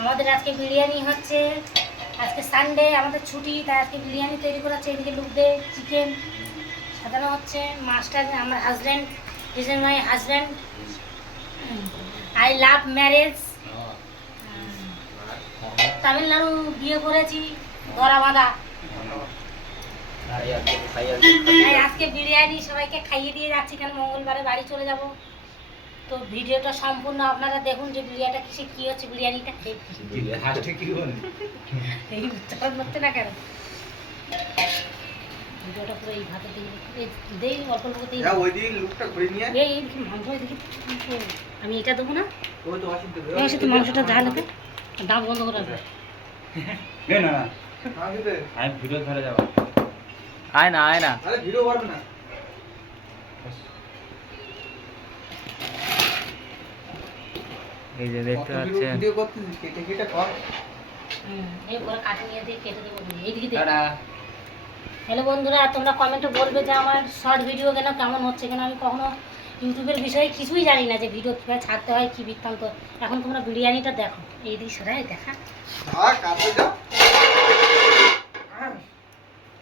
আমাদের আজকে বিরিয়ানি হচ্ছে। আজকে সানডে, আমাদের ছুটি, তাই আজকে বিরিয়ানি তৈরি করা হচ্ছে। এদিকে লুকবে চিকেন সাজানো হচ্ছে। মাছটা আমার husband, this is my husband, I love marriage. Tamil Nadu বিয়ে করেছি, ধরা বাঁধা। আজকে বিরিয়ানি সবাইকে খাইয়ে দিয়ে যাচ্ছি, কেন মঙ্গলবারে বাড়ি চলে যাব। তো ভিডিওটা সম্পূর্ণ আপনারা দেখুন যে বিরিয়ানিটা কিসে কি হচ্ছে। বিরিয়ানিটা এই উচ্চারণ হচ্ছে না কেন? ভিডিওটা পুরো এই ভাতে দিয়ে দেই, অল্প অল্প দেই। এই মাংস দেখি, আমি এটা দেবো না। মাংসটা ঝাল হবে, দাম বন্ধ করে আসবে। আমি ভিডিও ধরে যাবো। আয় না আয় না, ভিডিও করবে না। এই যে দেখতে পাচ্ছেন, ভিডিও করতেছিস, কেটে কেটে কর। এই পরে কাটি নিয়ে দিয়ে কেটে দেবো। এইদিকে দেখ। হ্যালো বন্ধুরা, তোমরা কমেন্টে বলবে যে আমার শর্ট ভিডিও কেন কেমন হচ্ছে, কেন আমি কখনো ইউটিউবের বিষয়ে কিছুই জানি না, যে ভিডিও কীভাবে ছাড়তে হয়, কী বৃত্তান্ত। এখন তোমরা বিরিয়ানিটা দেখো। এই দিক সরাই দেখা,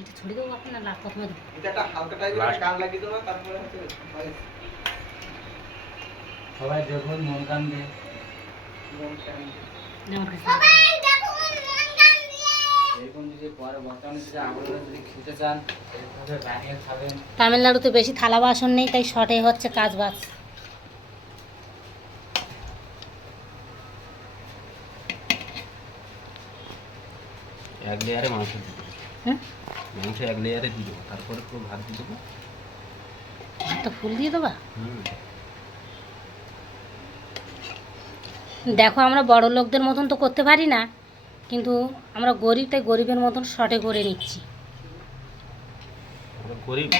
এটা ছড়িয়ে দেবো আপনার লাভ প্রথমে দেবো। এটা হালকা টাইপের গান লাগিয়ে দেবো, তারপরে হচ্ছে সবাই দেখুন মন কান দিয়ে। তামিলনাড়ুতে বেশি থালা বাসন নেই, তাই শর্টে হচ্ছে কাজ বাজ। এক লেয়ারে মাংস দিয়ে দেবো। মাংস এক লেয়ারে দিয়ে দেবো, তারপরে পুরো ভাত দিয়ে দেবো। ভাতটা ফুল দিয়ে দেবা? দেখো, আমরা বড় লোকদের মতন তো করতে পারি না, কিন্তু আমরা গরিব, তাই গরিবের মতন শর্টে করে নিচ্ছি। গরিব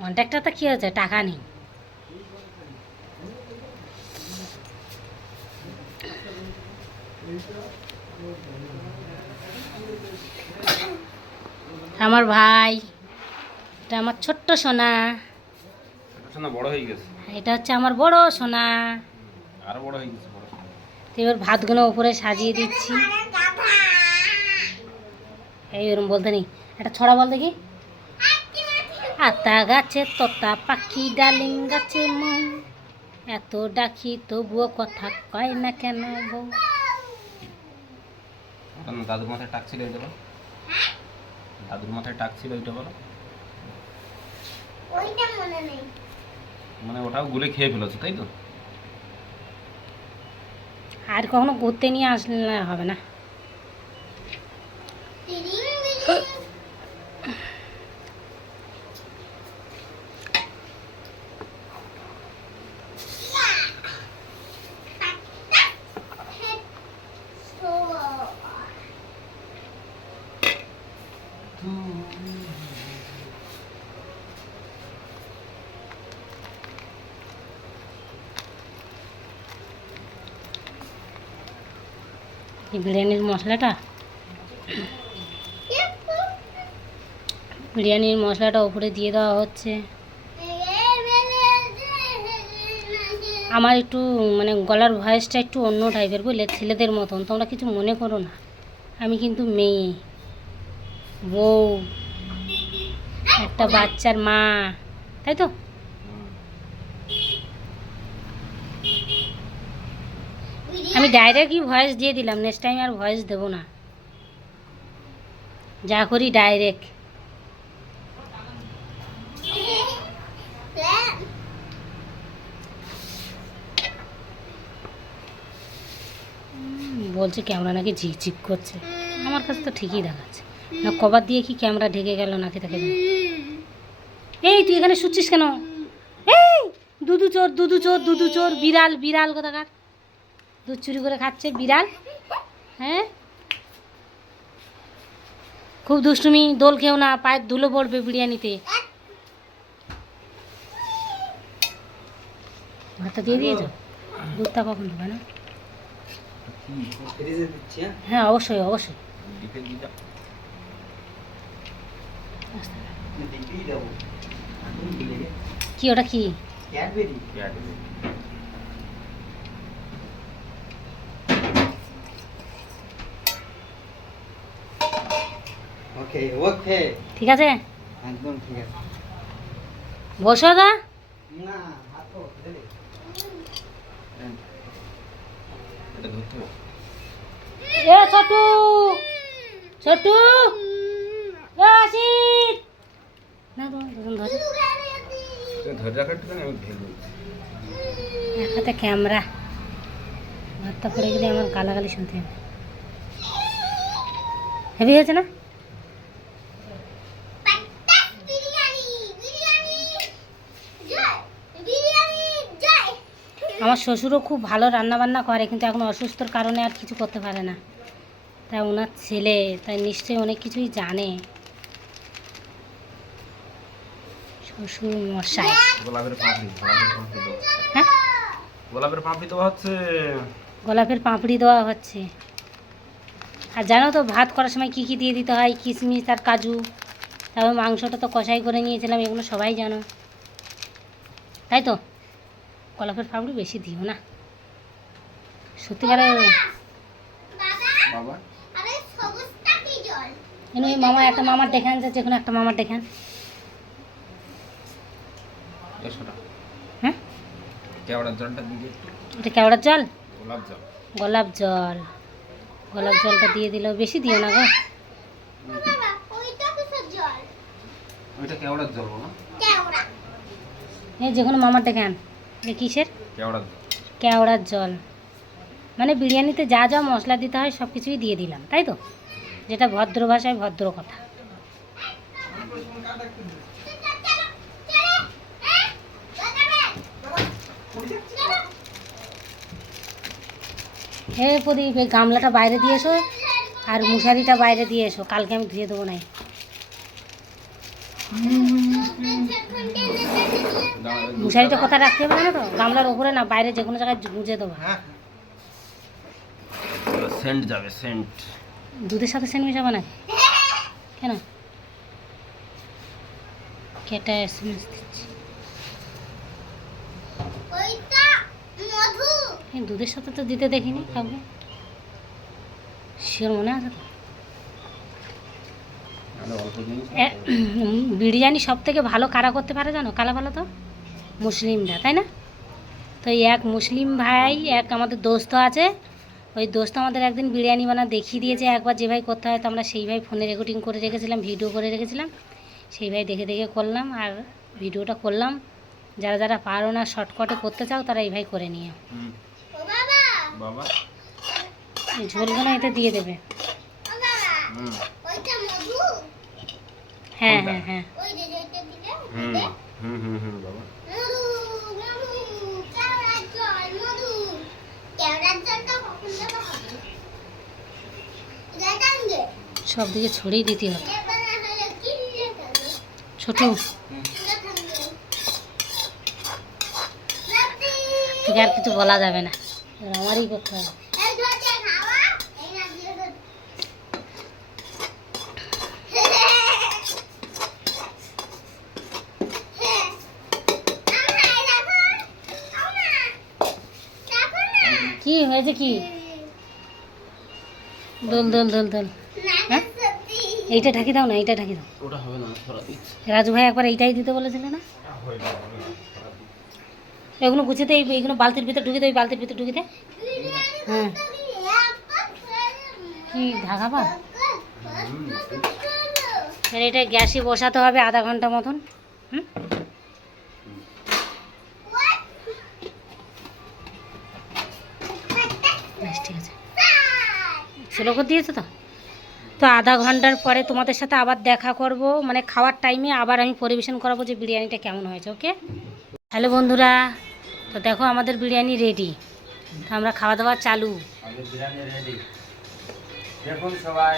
কন্ট্রাক্টর তো কী হয়েছে, টাকা নেই। আমার ভাই, এটা আমার ছোট্ট সোনা। সোনা বড় হয়ে গেছে। এটা হচ্ছে আমার বড় সোনা। আরো বড় হয়ে গেছে। এবার ভাতগুলো উপরে সাজিয়ে দিচ্ছি। এই ওরম বলতে নেই, একটা ছড়া বল দেখি। আতা গাছে তোতা পাখি, ডালিম গাছে মৌ, এত ডাকি তবুও কথা কয় না কেন বউ। দাদুর মাথায় টাক ছিল, ওইটা বলো। দাদুর মাথায় টাক ছিল, ওইটা বলো। মানে ওটাও গুলে খেয়ে ফেলেছো, তাই তো? আর কখনো ঘুরতে নিয়ে আসলে হবে না। বিরিয়ানির মশলাটা উপরে দিয়ে দেওয়া হচ্ছে। আমার একটু মানে গলার ভয়েসটা একটু অন্য টাইপের, বুঝলে, ছেলেদের মতন। তোমরা কিছু মনে করো না, আমি কিন্তু মেয়ে, বউ, একটা বাচ্চার মা, তাই তো? আমি ডাইরেক্টই ভয়েস দিয়ে দিলাম, নেক্সট টাইম আর ভয়েস দেবো না, যা করি ডাইরেক্ট। বলছে ক্যামেরা নাকি ঝিকঝিক করছে, আমার কাছে তো ঠিকই দেখাচ্ছে না। কভার দিয়ে কি ক্যামেরা ঢেকে গেল নাকি তাকে? এই তুই এখানে শুচ্ছিস কেন? এই দুদু চোর, দুদু চোর, দুদু চোর, বিড়াল, বিড়াল কোথাকার, দুধ চুরি করে খাচ্ছে বিড়াল। হ্যাঁ, খুব দুষ্টুমি, দোল খেও না, পায়ের ধুলো পড়বে বিরিয়ানিতে। ভাতটা দিয়ে দিয়েছো? দুধটা কখন দেবে না? হ্যাঁ অবশ্যই অবশ্যই। কি ওটা কি? ওকে ওকে ঠিক আছে? একদম ঠিক আছে। বসো দা। না হাত তো ধরে। এটা ধরতে হবে। এ ছোটু, ছোটু, এ আশিক। না তো ধরে। তুমি ধরে রাখার একটুখানি আমি ঢেলবো। এক হাতে ক্যামেরা, ভাতটা পড়ে গেলে আমার গালাগালি শুনতে হবে। হেভি হয়েছে না? আমার শ্বশুরও খুব ভালো রান্না বান্না করে, কিন্তু এখন অসুস্থর কারণে আর কিছু করতে পারে না। তাই ওনার ছেলে, তাই নিশ্চয়ই অনেক কিছুই জানে। শ্বশুর মশাই। গোলাপের পাপড়ি, গোলাপের পাপড়ি দেওয়া। হ্যাঁ, গোলাপের পাপড়ি দেওয়া হচ্ছে। গোলাপের পাপড়ি দেওয়া হচ্ছে। আর জানো তো ভাত করার সময় কী কী দিয়ে দিতে হয়? কিশমিশ আর কাজু। তারপর মাংসটা তো কষাই করে নিয়েছিলাম, এগুলো সবাই জানো, তাই তো? গোলাপের পাপড়ি বেশি দিও না, সত্যিকারে। বাবা এনে ওই মামা একটা মামার দেখান, যে কোনো একটা মামার দেখান। এসো না, হ্যাঁ, কেওড়ার জলটা দিয়ে একটু। এটা কেওড়ার জল? গোলাপ জল। গোলাপ জল, গোলাপ জলটা দিয়ে দিল, বেশি দিও না গো। ওইটা কেওড়ার জল না? এই যে কোনো মামার দেখান, এটা কিসের? কেওড়ার জল। কেওড়ার জল মানে বিরিয়ানিতে যা যা মশলা দিতে হয় সব কিছুই দিয়ে দিলাম, তাই তো? যেটা ভদ্র ভাষায় ভদ্র কথা। হে প্রদীপ, এই গামলাটা বাইরে দিয়ে এসো আর মশারিটা বাইরে দিয়ে এসো, কালকে আমি ধুয়ে দেবো নাই। মশারিটা কোথায় রাখতে হবে না তো, গামলার ওপরে না, বাইরে যে কোনো জায়গায় গুঁজে দেবো। হ্যাঁ সেন্ট যাবে, সেন্ট। দুধের সাথে সেন্ট মিশাবো না কেন? কেটে এসএমএস দিচ্ছি। এই দুধের সাথে তো দিতে দেখিনি কাউকে, শিওর মনে আছে তো? অল্প জিনিস। বিরিয়ানি সব থেকে ভালো কারা করতে পারে জানো? কারা ভালো তো? মুসলিমরা, তাই না? তো এই এক মুসলিম ভাই, এক আমাদের দোস্ত আছে, ওই দোস্ত আমাদের একদিন বিরিয়ানি বানা দেখিয়ে দিয়েছে একবার, যে ভাই করতে হয়। তো আমরা সেই ভাই ফোনে রেকর্ডিং করে রেখেছিলাম, ভিডিও করে রেখেছিলাম, সেই ভাই দেখে দেখে করলাম আর ভিডিওটা করলাম। যারা যারা পারো না, শর্টকাটে করতে চাও, তারা এই ভাই করে নিও। বাবা এই ঝোলগুলো এতে দিয়ে দেবে। হ্যাঁ হ্যাঁ হ্যাঁ, হুম হুম হুম হুম বাবা। সব দিকে ছড়িয়ে দিতে হবে। ছোট ঠিক আর কিছু বলা যাবে না, এবার আমারই করতে হবে। কি হয়েছে কি? দোল দোল দোল দোল। হ্যাঁ, এইটা ঢাকি দাও না, এইটা ঢাকি দাও। ওটা হবে না, ছড়া দিচ্ছি। রাজু ভাই একবার এইটাই দিতে বলেছিল না? এগুলো গুছিয়ে দে, এইগুলো বালতির ভিতরে ঢুকে দে, ওই বালতির ভিতরে ঢুকে দে। হ্যাঁ, কি ঢাকাবা? এটা গ্যাসে বসাতে হবে আধা ঘন্টা মতন। হুম, বেশ ঠিক আছে, স্লো করে দিয়েছো তো। তো আধা ঘন্টার পরে তোমাদের সাথে আবার দেখা করব, মানে খাওয়ার টাইমে আবার আমি পরিবেশন করাবো যে বিরিয়ানিটা কেমন হয়েছে। ওকে, হ্যালো বন্ধুরা, তো দেখো আমাদের বিরিয়ানি রেডি, তো আমরা খাওয়া দাওয়া চালু। আমাদের বিরিয়ানি রেডি, দেখুন সবাই।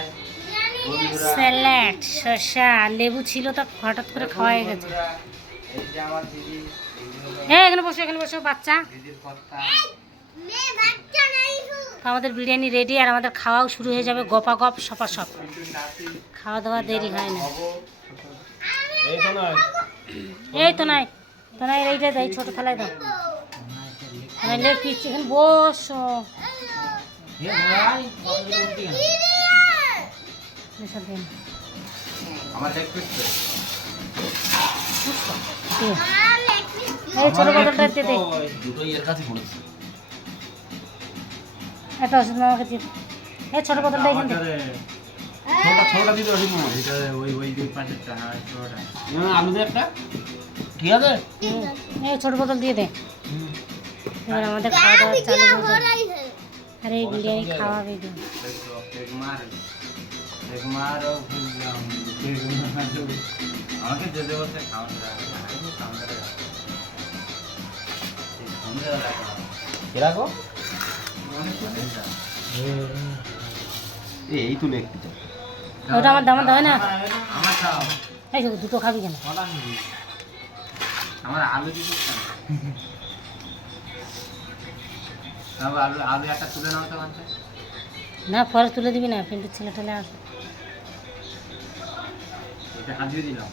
বন্ধুরা, স্যালাড, শসা, লেবু ছিল, তো হঠাৎ করে খাওয়া হয়ে গেছে। বন্ধুরা, এই যে আমার দিদি, এখানে বসো, এখানে বসো বাচ্চা। দিদির কর্তা। তো আমাদের বিরিয়ানি রেডি, আর আমাদের খাওয়াও শুরু হয়ে যাবে গপা গপ সপা সপ। খাওয়া দাওয়া দেরি হয় না। এই তো নয়। এই তো নাই, তো নাই, এইটা দেয়, ছোটো থালায় দাও। লেগ পিস, এখানে বসো। এসব দিন আমার লেগ পিস তো। দে। এই ছোট বোতলটা দিয়ে দে। দুটোই এর কাছে পড়েছে। এত ওষুধ আমাকে দিয়ে দে। এই ছোট বোতলটা এখানে দে। ছোটটা দিতে পারি মামা। এটা ওই দুই পাঁচটা হ্যাঁ ছোটটা। আলু দে একটা। ঠিক আছে? এই ছোট বোতল দিয়ে দে। এবার আমাদের খাওয়া দাওয়া চালু হয়ে যাবে। আরে এই বিরিয়ানি খাওয়াবে তো। এক মারও ভুল যাও। আমাকে যেতে বলতে কাউন্টার এরাকো? এই তো লেগ পিস। ওটা আমার দাম দেয় না। আমার খাও এই যে দুটো খাবি কেন? কলা নিবি আমার আলু দিবি তবে আলু আলু একটা তুলে নাও তো কাছে না পরে তুলে দিবি না, পিন্টুর ছেলে টেলে আসবে। এটা হাত দিয়ে দিলাম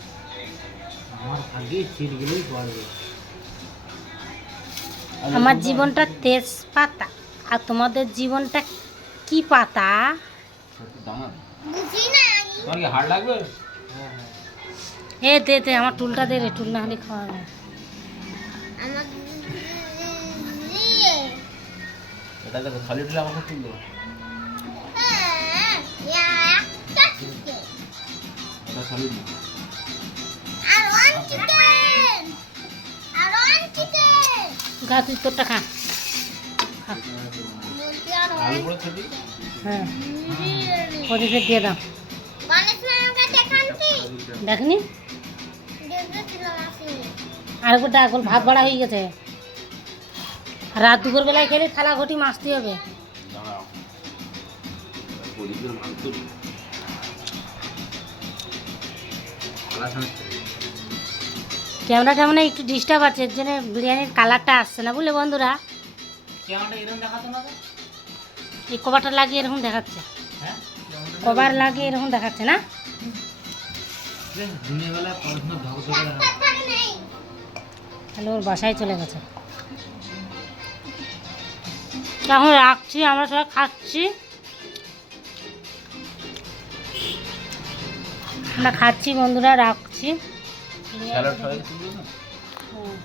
আমার ভাগ্যে ছিটগুলোই পড়বে আমার জীবনটা তেজপাতা আর তোমাদের জীবনটা কি পাতা? দাঁড়া। তোমার কি হাড় লাগবে? এ দে দে আমার টুলটা দে রে, টুল না হলে খাওয়াবে। এটা দেখো খালি টুলে আমার কাছে তুললো। এটা খালি না। গা তুই তোরটা খা। খা। আলু পড়ে ছোটি। হ্যাঁ ওদিকে দিয়ে দাও। দেখনি আর গোটা এখন ভাত বাড়া হয়ে গেছে। রাত দুপুর বেলায় খেলে থালা ঘটি মাছতে হবে। দাঁড়াও। পরিবের মাংস। ক্যামেরা ট্যামেরা একটু ডিস্টার্ব আছে, এর জন্য বিরিয়ানির কালারটা আসছে না বুঝলে বন্ধুরা। কেমনটা এরকম দেখাতো না এই কভারটা লাগিয়ে এরকম দেখাচ্ছে, হ্যাঁ কভার লাগিয়ে এরকম দেখাচ্ছে না। দিনের বেলা পড়াশোনা ধ্বংস করে তাহলে ওর বাসায় চলে গেছে। এখন রাখছি, আমরা সবাই খাচ্ছি। আমরা খাচ্ছি বন্ধুরা, রাখছি। স্যালাড সবাই তুললো না? হুম।